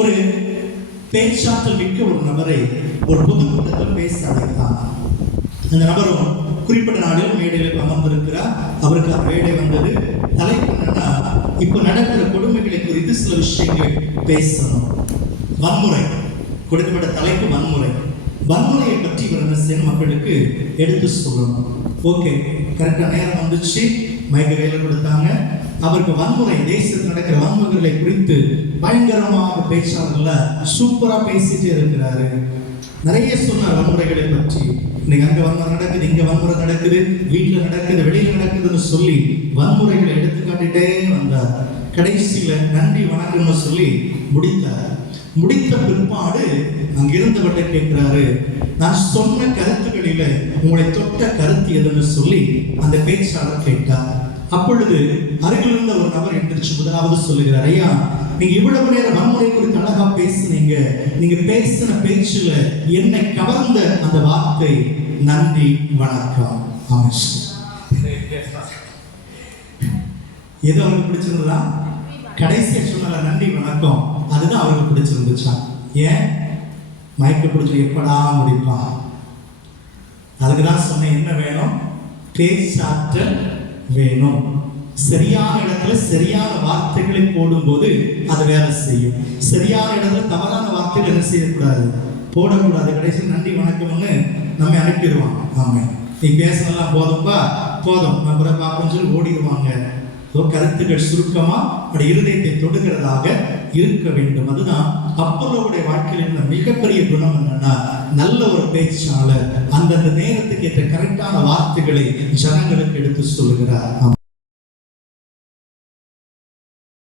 ஒரு பேச்சாற்றல் மிக்க ஒரு நபரை ஒரு பொதுக்கூட்டத்தில் பேச அழைத்தார். அந்த நபரும் குறிப்பிட்ட நாளில் மேடையில் அமர்ந்திருக்கிறார். அவருக்கு மேடை வந்தது. தலைப்பு என்னன்னா, இப்ப நடக்கிற கொடுமைகளை குறித்து சில விஷயங்கள் பேசணும். வன்முறை கொடுக்கப்பட்ட தலைப்பு வன்முறை. வன்முறையை பற்றி இவர் என்ன செய்யணும், மக்களுக்கு எடுத்து சொல்லணும். ஓகே, கரெக்டா நேரம் வந்துச்சு. மைக்க கையில கொடுத்தாங்க. அவருக்கு வன்முறை, தேசத்தில் நடக்கிற வன்முறைகளை குறித்து பயங்கரமாக பேச்சாளர்கள சூப்பரா பேசிட்டே இருக்கிறாரு. நிறைய சொன்னார் வன்முறைகளை பற்றி. இன்னைக்கு அங்க வன்முறை நடக்குது, இங்க வன்முறை நடக்குது, வீட்டுல நடக்குது, வெளியில நடக்குதுன்னு சொல்லி வன்முறைகளை எடுத்து காட்டிட்டே வந்தார். கடைசியில நன்றி வணக்கம்னு சொல்லி முடித்தார். முடித்த பிற்பாடு அங்கிருந்தவர்கிட்ட கேட்கிறாரு, நான் சொன்ன கருத்துக்களில உங்களை தொட்ட கருத்து எதுன்னு சொல்லி அந்த பேச்சாளர் கேட்டார். அப்பொழுது அருகில் இருந்த ஒரு நபர் எந்திரிச்சு முதலாவது சொல்லுகிறார், ஐயா, நீங்க இவ்வளவு நேரம் வன்முறை குறித்து அழகா பேசுனீங்க. நீங்க பேசின பேச்சுல என்னை கவர்ந்த அந்த வார்த்தை நன்றி வணக்கம். எது அவருக்கு பிடிச்சிருந்ததா? கடைசியா சொன்ன நன்றி வணக்கம், அதுதான் அவருக்கு பிடிச்சிருந்துச்சா? ஏன்? மயக்க பிடிச்சி எப்படா முடிப்பான்? அதுக்குதான் சொன்னேன், என்ன வேணும்? பேச்சாற்றல் வேணும். சரியான இடத்துல சரியான வார்த்தைகளை போடும்போது அது வேலை செய்யும். சரியான இடத்துல தவறான வார்த்தைகள் என்ன செய்யக்கூடாது, போடக்கூடாது. கடைசி நன்றி வணக்கம்னு நம்ம அனுப்பிடுவாங்க. ஆமா, நீ பேசலாம் போதும்பா, போதும் நம்ம பார்ப்போம்னு சொல்லி ஓடிடுவாங்க. கருத்துக்கள் சுருக்கமா அப்படி இருதயத்தை தொடுகிறதாக இருக்க வேண்டும். அதுதான் அப்பல்லோவுடைய வாழ்க்கையில் இருந்த மிகப்பெரிய குணம். என்னன்னா, நல்ல ஒரு பேச்சாளர் அந்தந்த நேரத்துக்கு ஏற்ற கரெக்டான வார்த்தைகளை ஜனங்களுக்கு எடுத்து சொல்லுகிறார்.